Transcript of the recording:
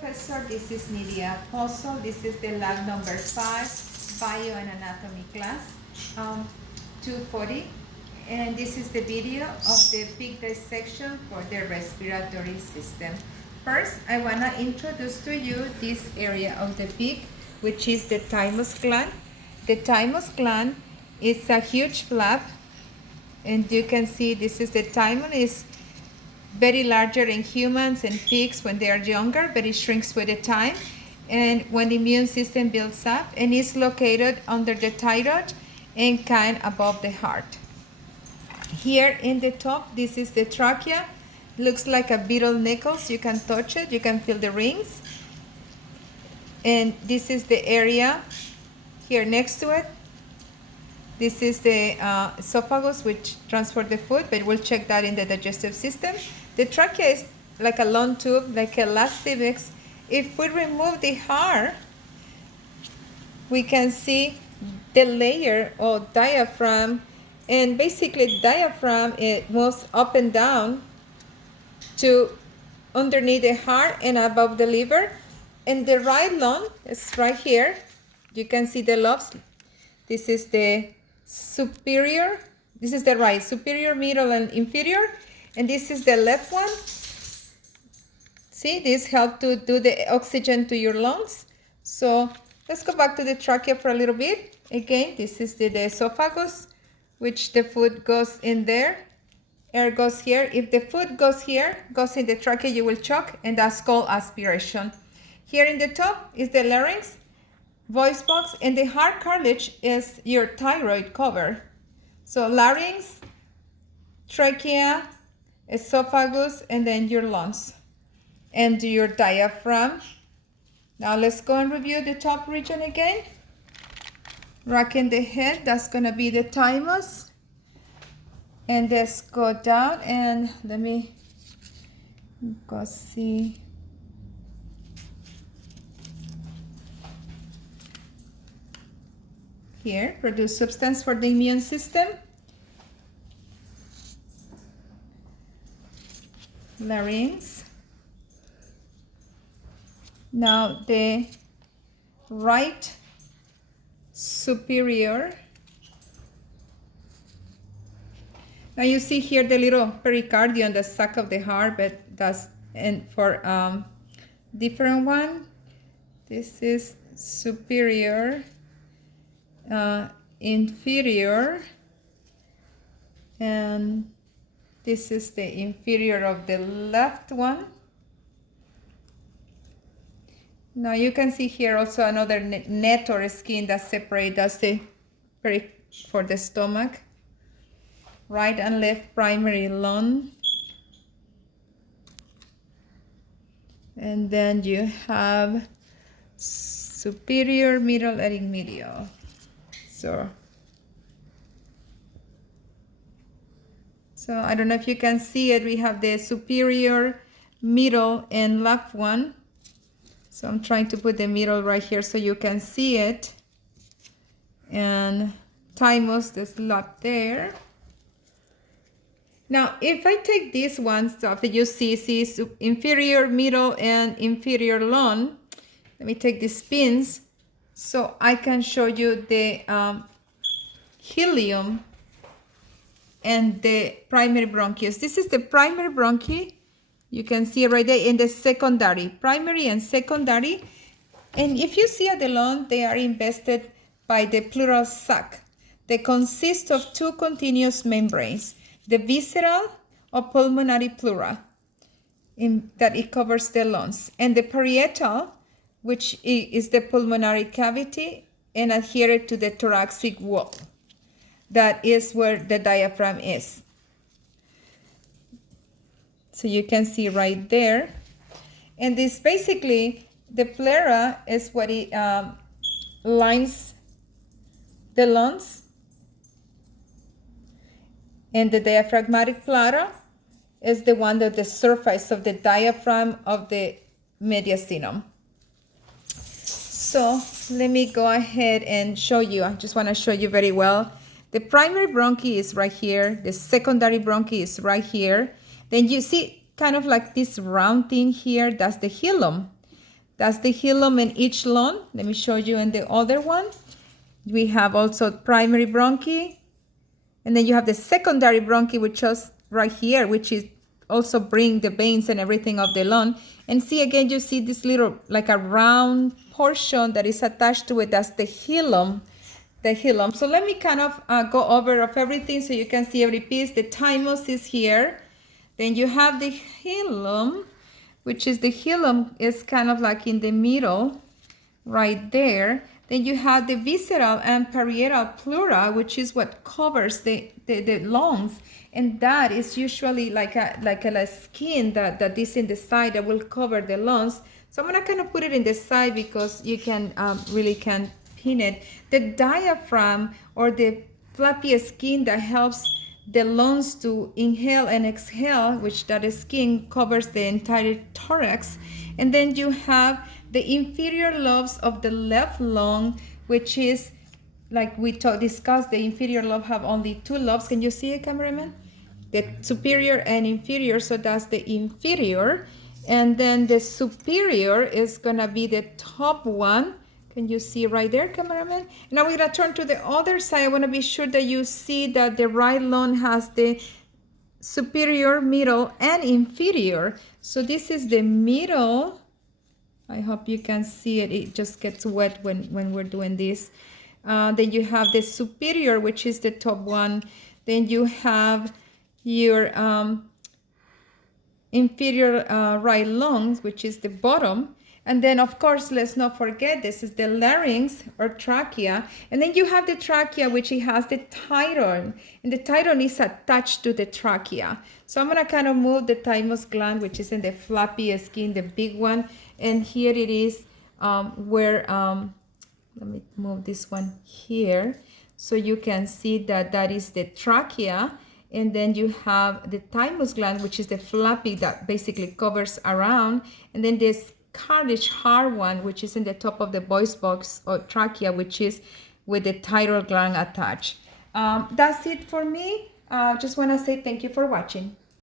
Professor. This is Nidia Pozo. This is the lab number 5, Bio and Anatomy class, 240. And this is the video of the pig dissection for the respiratory system. First, I want to introduce to you this area of the pig, which is the thymus gland. The thymus gland is a huge flap, and you can see this is the thymus. Is very larger in humans and pigs when they are younger, but it shrinks with the time. And when the immune system builds up, and is located under the thyroid and kind above the heart. Here in the top, this is the trachea. Looks like a beetle knuckles. You can touch it, you can feel the rings. And this is the area here next to it. This is the esophagus, which transports the food, but we'll check that in the digestive system. The trachea is like a long tube, like elastic. If we remove the heart, we can see the layer of diaphragm, and basically diaphragm, it moves up and down to underneath the heart and above the liver. And the right lung is right here. You can see the lobes. This is the superior, this is the right, superior, middle, and inferior, and this is the left one. See, this helps to do the oxygen to your lungs. So let's go back to the trachea for a little bit. Again, this is the esophagus, which the food goes in there, air goes here. If the food goes here, goes in the trachea, you will choke, and that's called aspiration. Here in the top is the larynx, voice box, and the hard cartilage is your thyroid cover. So larynx, trachea, esophagus, and then your lungs and your diaphragm. Now let's go and review the top region again. Rocking the head, that's gonna be the thymus. And let's go down, and let me go see. Here, produce substance for the immune system. Larynx. Now the right superior. Now you see here the little pericardium, the sac of the heart, but that's for different one. This is superior. Inferior, and this is the inferior of the left one. Now you can see here also another net or skin that separates. That's the for the stomach. Right and left primary lung, and then you have superior, middle, and medial. So I don't know if you can see it. We have the superior, middle, and left one. So I'm trying to put the middle right here so you can see it. And thymus is left there. Now, if I take these ones, so that you see inferior, middle, and inferior lung, let me take these pins so I can show you the helium and the primary bronchus. This is the primary bronchi. You can see it right there in the secondary, primary and secondary. And if you see at the lung, they are invested by the pleural sac. They consist of two continuous membranes, the visceral or pulmonary pleura, that it covers the lungs, and the parietal, which is the pulmonary cavity and adhered to the thoracic wall. That is where the diaphragm is. So you can see right there. And this basically, the pleura is what it lines the lungs. And the diaphragmatic pleura is the one that the surface of the diaphragm of the mediastinum. So let me go ahead and show you. I just want to show you very well. The primary bronchi is right here. The secondary bronchi is right here. Then you see kind of like this round thing here. That's the hilum. That's the hilum in each lung. Let me show you in the other one. We have also primary bronchi. And then you have the secondary bronchi, which is right here, which is also bring the veins and everything of the lung. And see, again, you see this little, like a round portion that is attached to it. That's the hilum. The hilum. So let me kind of go over of everything so you can see every piece. The thymus is here. Then you have the hilum, which is the hilum is kind of like in the middle right there. Then you have the visceral and parietal pleura, which is what covers the lungs. And that is usually like a skin that is in the side that will cover the lungs. So I'm gonna kind of put it in the side because you can really can pin it. The diaphragm or the flappy skin that helps the lungs to inhale and exhale, which that skin covers the entire thorax. And then you have the inferior lobes of the left lung, which is like we discussed, the inferior lobe have only 2 lobes. Can you see it, cameraman? The superior and inferior, so that's the inferior. And then the superior is gonna be the top one. Can you see right there, cameraman? Now we're gonna turn to the other side. I wanna be sure that you see that the right lung has the superior, middle, and inferior. So this is the middle. I hope you can see it. It just gets wet when we're doing this. Then you have the superior, which is the top one. Then you have your inferior right lungs, which is the bottom. And then, of course, let's not forget, this is the larynx or trachea. And then you have the trachea, which it has the thyroid. And the thyroid is attached to the trachea. So I'm going to kind of move the thymus gland, which is in the flappy skin, the big one. And here it is let me move this one here. So you can see that that is the trachea. And then you have the thymus gland, which is the flappy that basically covers around. And then this cartilage hard one, which is in the top of the voice box or trachea, which is with the thyroid gland attached. That's it for me. Just want to say thank you for watching.